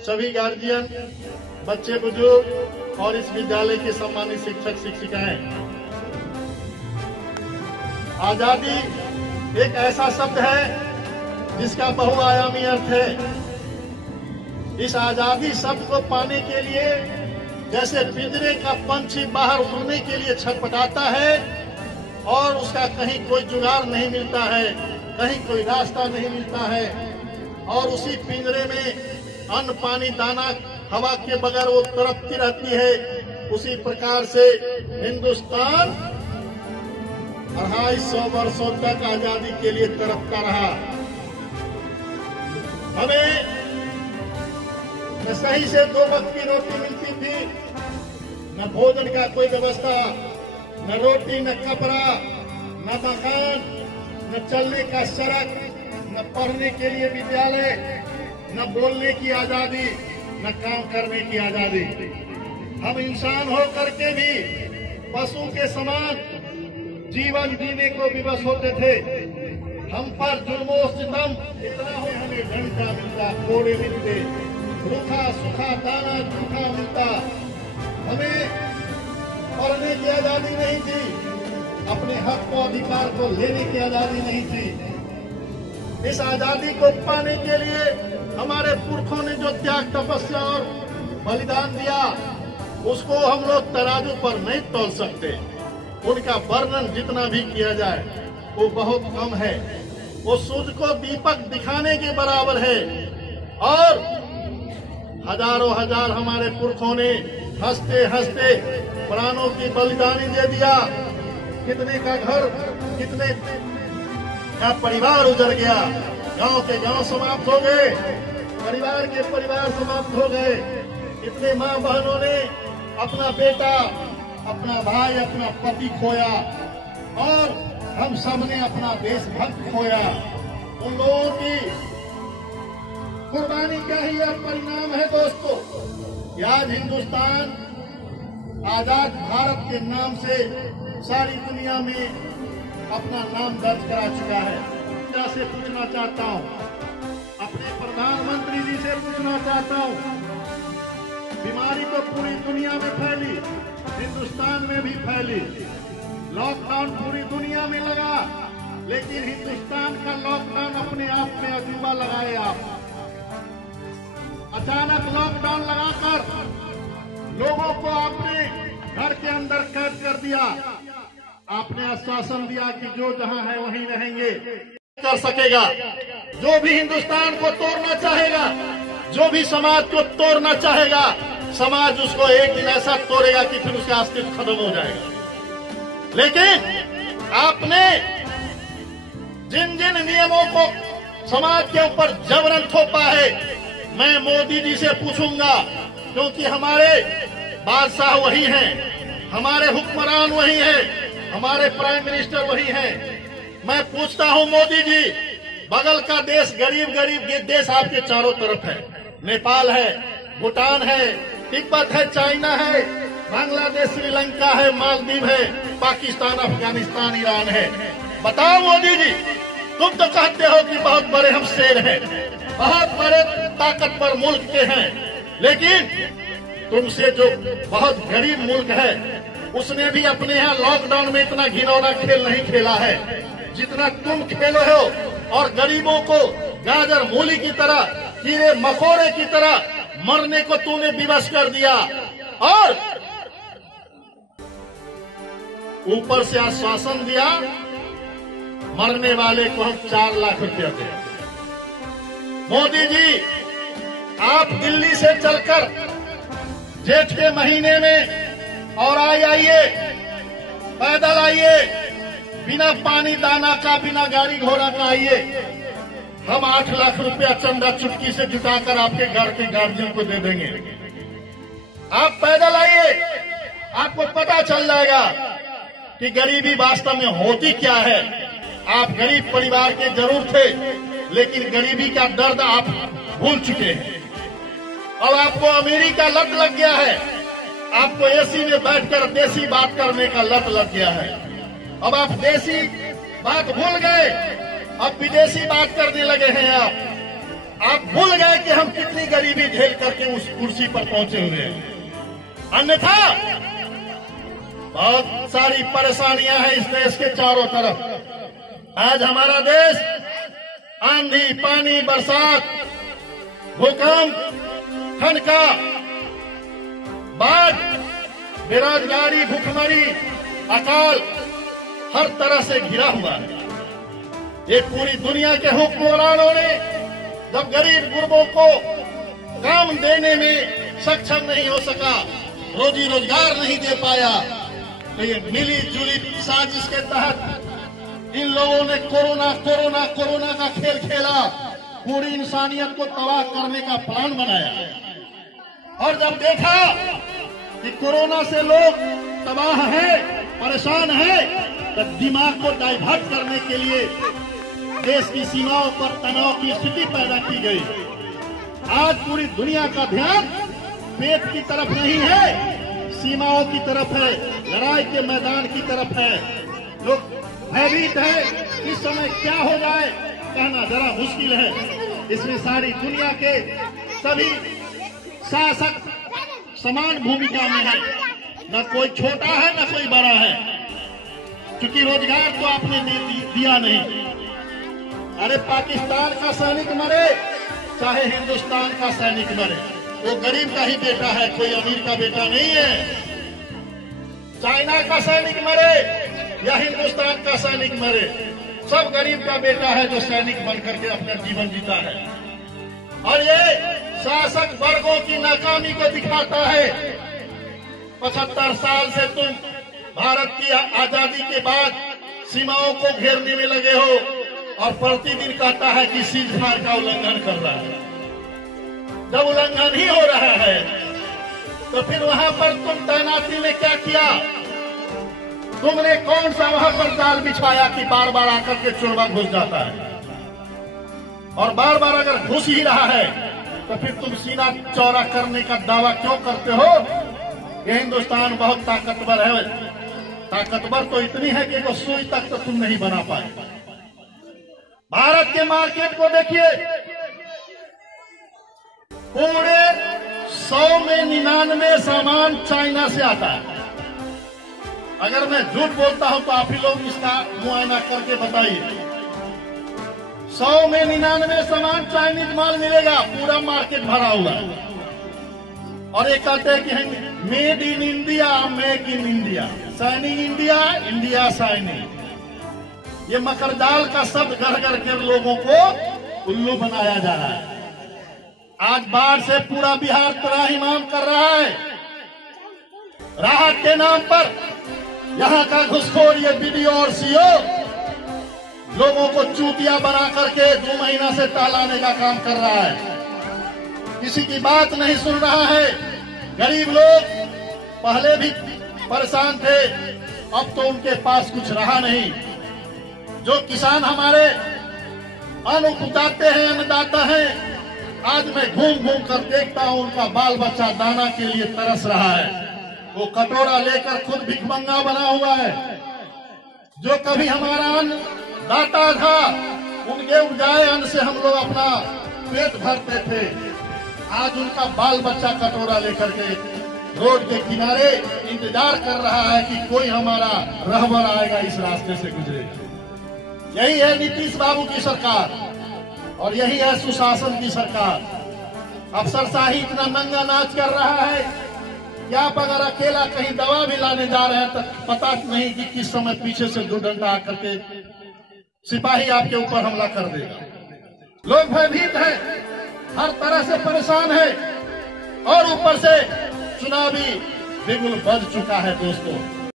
सभी गार्जियन, बच्चे बुजुर्ग और इस विद्यालय के सम्मानित शिक्षक शिक्षिकाएं, आजादी एक ऐसा शब्द है जिसका बहुआयामी अर्थ है। इस आजादी शब्द को पाने के लिए जैसे पिंजरे का पंछी बाहर उड़ने के लिए छटपटाता है और उसका कहीं कोई जुगाड़ नहीं मिलता है, कहीं कोई रास्ता नहीं मिलता है और उसी पिंजरे में अन्न पानी दाना हवा के बगैर वो तड़पती रहती है, उसी प्रकार से हिंदुस्तान 250 वर्षों तक आजादी के लिए तड़पता रहा। हमें न सही से 2 वक्त की रोटी मिलती थी, न भोजन का कोई व्यवस्था, न रोटी, न कपड़ा, न मकान, न चलने का सड़क, न पढ़ने के लिए विद्यालय, न बोलने की आजादी, न काम करने की आजादी। हम इंसान होकर के भी पशु के समान जीवन जीने को विवश होते थे। हम पर जुल्मो सितम इतना हो, हमें घंटा मिलता, कोड़े मिलते, रूखा सूखा दाना सूखा मिलता। हमें पढ़ने की आजादी नहीं थी, अपने हक को अधिकार को लेने की आजादी नहीं थी। इस आजादी को पाने के लिए हमारे पुरखों ने जो त्याग तपस्या और बलिदान दिया, उसको हम लोग तराजू पर नहीं तौल सकते। उनका वर्णन जितना भी किया जाए वो बहुत कम है। वो सूर्य को दीपक दिखाने के बराबर है और हजारों हजार हमारे पुरखों ने हंसते हंसते प्राणों की बलिदानी दे दिया। कितने का घर, कितने का परिवार उजड़ गया, गांव के गांव समाप्त हो गए, परिवार के परिवार समाप्त हो गए। कितने माँ बहनों ने अपना बेटा, अपना भाई, अपना पति खोया और हम सब ने अपना देशभक्त खोया। उन लोगों की कुर्बानी का ही यह परिणाम है दोस्तों। आज हिंदुस्तान आजाद भारत के नाम से सारी दुनिया में अपना नाम दर्ज करा चुका है। मैं से पूछना चाहता हूँ, अपने प्रधानमंत्री जी से पूछना चाहता हूँ, बीमारी तो पूरी दुनिया में फैली, हिंदुस्तान में भी फैली, लॉकडाउन पूरी दुनिया में लगा, लेकिन हिंदुस्तान का लॉकडाउन अपने आप में अजूबा लगाए आप। अचानक लॉकडाउन लगाकर लोगों को आपने घर के अंदर कैद कर दिया। आपने आश्वासन दिया कि जो जहां है वहीं रहेंगे, कर सकेगा। जो भी हिंदुस्तान को तोड़ना चाहेगा, जो भी समाज को तोड़ना चाहेगा, समाज उसको एक दिन ऐसा तोड़ेगा कि फिर उसका अस्तित्व खत्म हो जाएगा। लेकिन आपने जिन जिन नियमों को समाज के ऊपर जबरन थोपा है, मैं मोदी जी से पूछूंगा, क्योंकि हमारे बादशाह वही हैं, हमारे हुक्मरान वही हैं, हमारे प्राइम मिनिस्टर वही हैं। मैं पूछता हूं मोदी जी, बगल का देश गरीब गरीब ये देश आपके चारों तरफ है, नेपाल है, भूटान है, तिब्बत है, चाइना है, बांग्लादेश, श्रीलंका है, मालदीव है, पाकिस्तान, अफगानिस्तान, ईरान है। बताओ मोदी जी, तुम तो कहते हो कि बहुत बड़े हम शेर हैं, बहुत बड़े ताकतवर मुल्क के हैं, लेकिन तुमसे जो बहुत गरीब मुल्क है उसने भी अपने यहाँ लॉकडाउन में इतना घिनौना खेल नहीं खेला है जितना तुम खेले हो। और गरीबों को गाजर मूली की तरह, कीड़े मकोड़े की तरह मरने को तूने विवश कर दिया और ऊपर से आश्वासन दिया मरने वाले को हम 4 लाख रुपया दें। मोदी जी, आप दिल्ली से चलकर जेठ के महीने में और आइए, पैदल आइए, बिना पानी दाना का, बिना गाड़ी घोड़ा का आइए। हम 8 लाख रुपया चंदा चुटकी से जुटाकर आपके घर के गार्जियन को दे देंगे। आप पैदल आइए, आपको पता चल जाएगा कि गरीबी वास्तव में होती क्या है। आप गरीब परिवार के जरूर थे, लेकिन गरीबी का दर्द आप भूल चुके हैं। अब आपको अमीरी का लत लग गया है, आपको एसी में बैठकर देसी बात करने का लत लग गया है। अब आप देसी बात भूल गए, अब विदेशी बात करने लगे हैं आप। आप भूल गए कि हम कितनी गरीबी झेल करके उस कुर्सी पर पहुंचे हुए हैं। अन्यथा बहुत सारी परेशानियां हैं इस देश के चारों तरफ। आज हमारा देश आंधी, पानी, बरसात, भूकंप, ठनका, बाढ़, बेरोजगारी, भूखमरी, अकाल हर तरह से घिरा हुआ है। ये पूरी दुनिया के हुक्मरानों ने जब गरीब गुरबों को काम देने में सक्षम नहीं हो सका, रोजी रोजगार नहीं दे पाया, तो ये मिली जुली साजिश के तहत इन लोगों ने कोरोना का खेल खेला, पूरी इंसानियत को तबाह करने का प्लान बनाया। और जब देखा कि कोरोना से लोग तबाह है, परेशान है, तो दिमाग को डाइवर्ट करने के लिए देश की सीमाओं पर तनाव की स्थिति पैदा की गई। आज पूरी दुनिया का ध्यान पेट की तरफ नहीं है, सीमाओं की तरफ है, लड़ाई के मैदान की तरफ है। लोग भयभीत है, इस समय क्या हो जाए कहना जरा मुश्किल है। इसमें सारी दुनिया के सभी शासक समान भूमिका में है, न कोई छोटा है न कोई बड़ा है, क्योंकि रोजगार तो आपने दिया नहीं। अरे पाकिस्तान का सैनिक मरे चाहे हिंदुस्तान का सैनिक मरे, वो गरीब का ही बेटा है, कोई अमीर का बेटा नहीं है। चाइना का सैनिक मरे या हिंदुस्तान का सैनिक मरे, सब गरीब का बेटा है जो सैनिक बनकर के अपना जीवन जीता है। और ये शासक वर्गों की नाकामी को दिखाता है। 75 साल से तुम भारत की आजादी के बाद सीमाओं को घेरने में लगे हो और प्रतिदिन कहता है कि सीज फायर का उल्लंघन कर रहा है। जब उल्लंघन ही हो रहा है तो फिर वहां पर तुम तैनाती में क्या किया? तुमने कौन सा वहां पर जाल बिछाया कि बार बार आकर के चुड़वा घुस जाता है? और बार बार अगर घुस ही रहा है तो फिर तुम सीना चौड़ा करने का दावा क्यों करते हो? ये हिंदुस्तान बहुत ताकतवर है। ताकतवर तो इतनी है कि वो सुई तक तो तुम नहीं बना पाए। भारत के मार्केट को देखिए, पूरे 100 में 99 सामान चाइना से आता है। अगर मैं झूठ बोलता हूं तो आप ही लोग इसका मुआयना करके बताइए। 100 में 99 सामान चाइनीज माल मिलेगा, पूरा मार्केट भरा हुआ है। और ये कहते हैं कि made in India, make in India, signing India, India signing. ये मकरजाल का शब्द घर घर के लोगों को उल्लू बनाया जा रहा है। आज बाढ़ से पूरा बिहार त्राहिमाम कर रहा है। राहत के नाम पर यहाँ का घुसखोर ये बीडीओ और सीओ लोगों को चूतिया बना करके 2 महीना से टालाने का काम कर रहा है। किसी की बात नहीं सुन रहा है। गरीब लोग पहले भी परेशान थे, अब तो उनके पास कुछ रहा नहीं। जो किसान हमारे अन्न उपजाते हैं, अन्नदाता हैं, आज मैं घूम घूम कर देखता हूं उनका बाल बच्चा दाना के लिए तरस रहा है। वो कटोरा लेकर खुद भिखमंगा बना हुआ है। जो कभी हमारा अन्न दाता था, उनके उपजाए अन्न से हम लोग अपना पेट भरते थे, आज उनका बाल बच्चा कटोरा लेकर के रोड के किनारे इंतजार कर रहा है कि कोई हमारा रहबर आएगा, इस रास्ते से गुजरेगा। यही है नीतीश बाबू की सरकार और यही है सुशासन की सरकार। अफसरशाही इतना नंगा नाच कर रहा है कि आप अगर अकेला कहीं दवा भी लाने जा रहे हैं तो पता नहीं कि किस समय पीछे से 2 डंडा आकर के सिपाही आपके ऊपर हमला कर देगा। लोग भयभीत हैं, हर तरह से परेशान है और ऊपर से चुनावी बिगुल बज चुका है दोस्तों।